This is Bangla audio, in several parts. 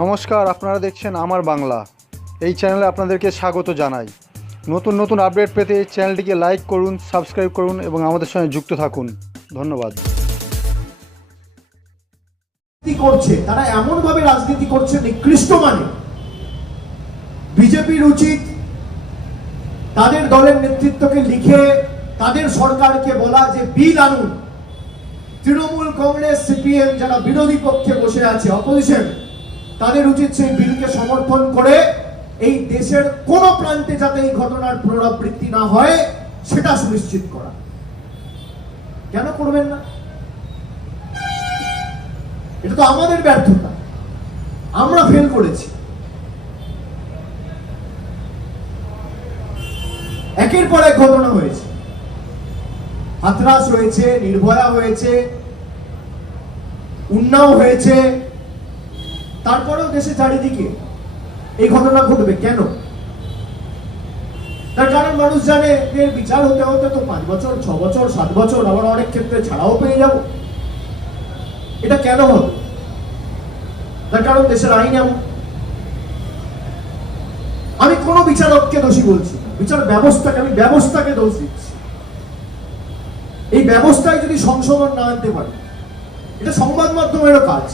নমস্কার, আপনারা দেখছেন আমার বাংলা। এই চ্যানেলে আপনাদেরকে স্বাগত জানাই। নতুন নতুন আপডেট পেতে এই চ্যানেলটিকে লাইক করুন, সাবস্ক্রাইব করুন এবং আমাদের সঙ্গে যুক্ত থাকুন। ধন্যবাদ। করছে, তারা এমন ভাবে রাজনীতি করছে, নিকৃষ্ট মানে। বিজেপির উচিত তাদের দলের নেতৃত্বকে লিখে, তাদের সরকারকে বলা যে বিল আনুন। তৃণমূল কংগ্রেস, সিপিএম যারা বিরোধী পক্ষে বসে আছে অপোজিশন তাদের উচিত সেই বিলকে সমর্থন করে এই দেশের কোন প্রান্তে যাতে এই ঘটনার পুনরাবৃত্তি না হয়, সেটা সুনিশ্চিত করা। কেন করবেন না? এটা তো আমাদের ব্যর্থতা। আমরা ফেল করেছি। একের পর এক ঘটনা হয়েছে। হাতরাস হয়েছে, নির্ভয়া হয়েছে, উন্নাও হয়েছে তারপরেও দেশে চারিদিকে এই ঘটনা ঘটবে কেন? তার কারণ মানুষ জানে এর বিচার হতে হতে তো পাঁচ বছর, ছ বছর, সাত বছর, আবার অনেক ক্ষেত্রে ছাড়াও পেয়ে যাব। এটা কেন হবে? তার কারণ দেশের আইন এমন। আমি কোন বিচারককে দোষী বলছি। বিচার ব্যবস্থাকে, আমি ব্যবস্থাকে দোষ দিচ্ছি। এই ব্যবস্থায় যদি সংশোধন না আনতে পারে, এটা সংবাদ মাধ্যমেরও কাজ।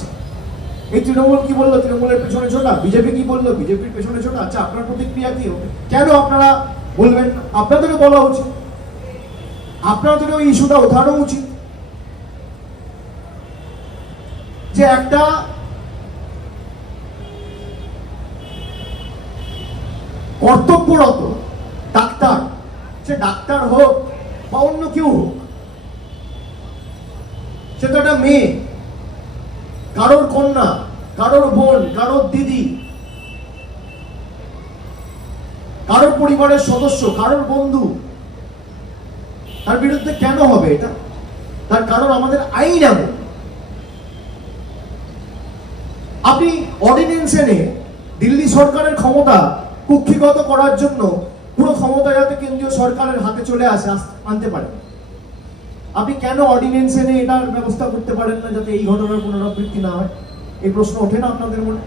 এই তৃণমূল কি বলল? তৃণমূলের পেছনে ছোটা? বিজেপি কি বলল? বিজেপির পেছনে ছোটা? আচ্ছা আপনার প্রতিক্রিয়া কি? কেন আপনারা বলবেন আপনাদেরও বলা উচিত। আপনাদেরও এই ইস্যুটা ওঠানো উচিত। যে একটা কর্তব্যরত ডাক্তার, সে ডাক্তার হোক বা অন্য কেউ হোক, সে তো একটা মেয়ে। কারোর কন্যা, কারোর বোন, কারোর দিদি, কারোর পরিবারের সদস্য, কারোর বন্ধু, তার বিরুদ্ধে কেন হবে এটা? তার কারণ আমাদের আইন এমন। আপনি অর্ডিনেন্স এনে দিল্লি সরকারের ক্ষমতা কুক্ষিগত করার জন্য পুরো ক্ষমতা যাতে কেন্দ্রীয় সরকারের হাতে চলে আসে আনতে পারেন আপনি কেন অর্ডিনেন্স এনে এটার ব্যবস্থা করতে পারেন না যাতে এই ঘটনার পুনরাবৃত্তি না হয়? এই প্রশ্ন ওঠে না আপনাদের মনে?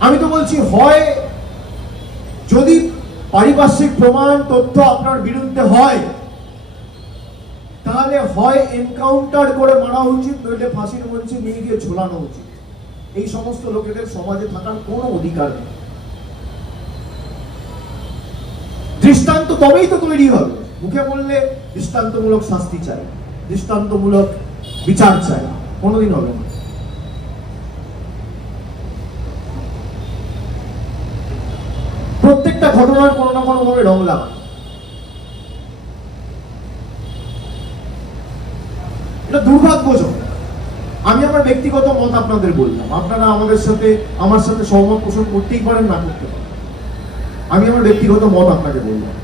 আমি তো বলছি, হয় যদি পারিপার্শ্বিক প্রমাণ, তথ্য আপনার বিরুদ্ধে হয়, তাহলে হয় এনকাউন্টার করে মারা উচিত, নইলে ফাঁসির মঞ্চে নিয়ে গিয়ে ঝোলানো উচিত। এই সমস্ত লোকেদের সমাজে থাকার কোনো অধিকার নেই। দৃষ্টান্ত তবেই তো তৈরি হবে। মুখে বললে দৃষ্টান্তমূলক শাস্তি চাই, দৃষ্টান্তমূলক বিচার চাই, কোনোদিন হবে না। প্রত্যেকটা ঘটনার কোনো না কোনো ভাবে রং লাগানো। এটা দুর্ভাগ্যজনক। আমি আমার ব্যক্তিগত মত আপনাদের বললাম। আপনারা আমাদের সাথে, আমার সাথে সহমত পোষণ করতেই পারেন, না করতে পারেন। আমি আমার ব্যক্তিগত মত আপনাকে বললাম।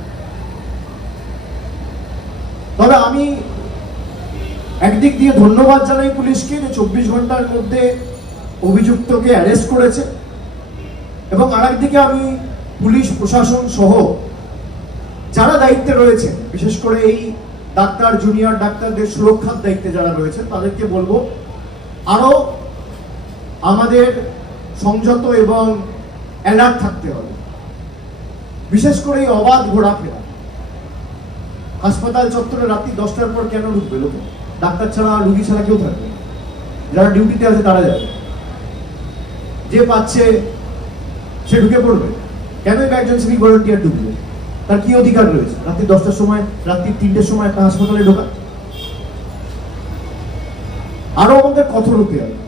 তবে আমি একদিক দিয়ে ধন্যবাদ জানাই পুলিশকে যে চব্বিশ ঘণ্টার মধ্যে অভিযুক্তকে অ্যারেস্ট করেছে। এবং আরেকদিকে আমি পুলিশ, প্রশাসন সহ যারা দায়িত্বে রয়েছেন বিশেষ করে এই ডাক্তার, জুনিয়র ডাক্তারদের সুরক্ষার দায়িত্বে যারা রয়েছেন তাদেরকে বলব, আরও আমাদের সংযত এবং অ্যালার্ট থাকতে হবে। বিশেষ করে এই অবাধ ঘোরাফেরা। হাসপাতাল চত্বরে রাত্রি দশটার পর কেন ঢুকবে লোকে? ডাক্তার ছাড়া রুগী ছাড়া কেউ থাকবে যারা ডিউটিতে আছে, তারা যাবে। যে পাচ্ছে, সে ঢুকে পড়বে। কেন একজন সিভিক ভলেন্টিয়ার ঢুকবে? তার কি অধিকার রয়েছে? রাত্রি দশটার সময়, রাত্রি তিনটের সময় একটা হাসপাতালে ঢোকা। আরও আমাদের কঠোর হতে হবে।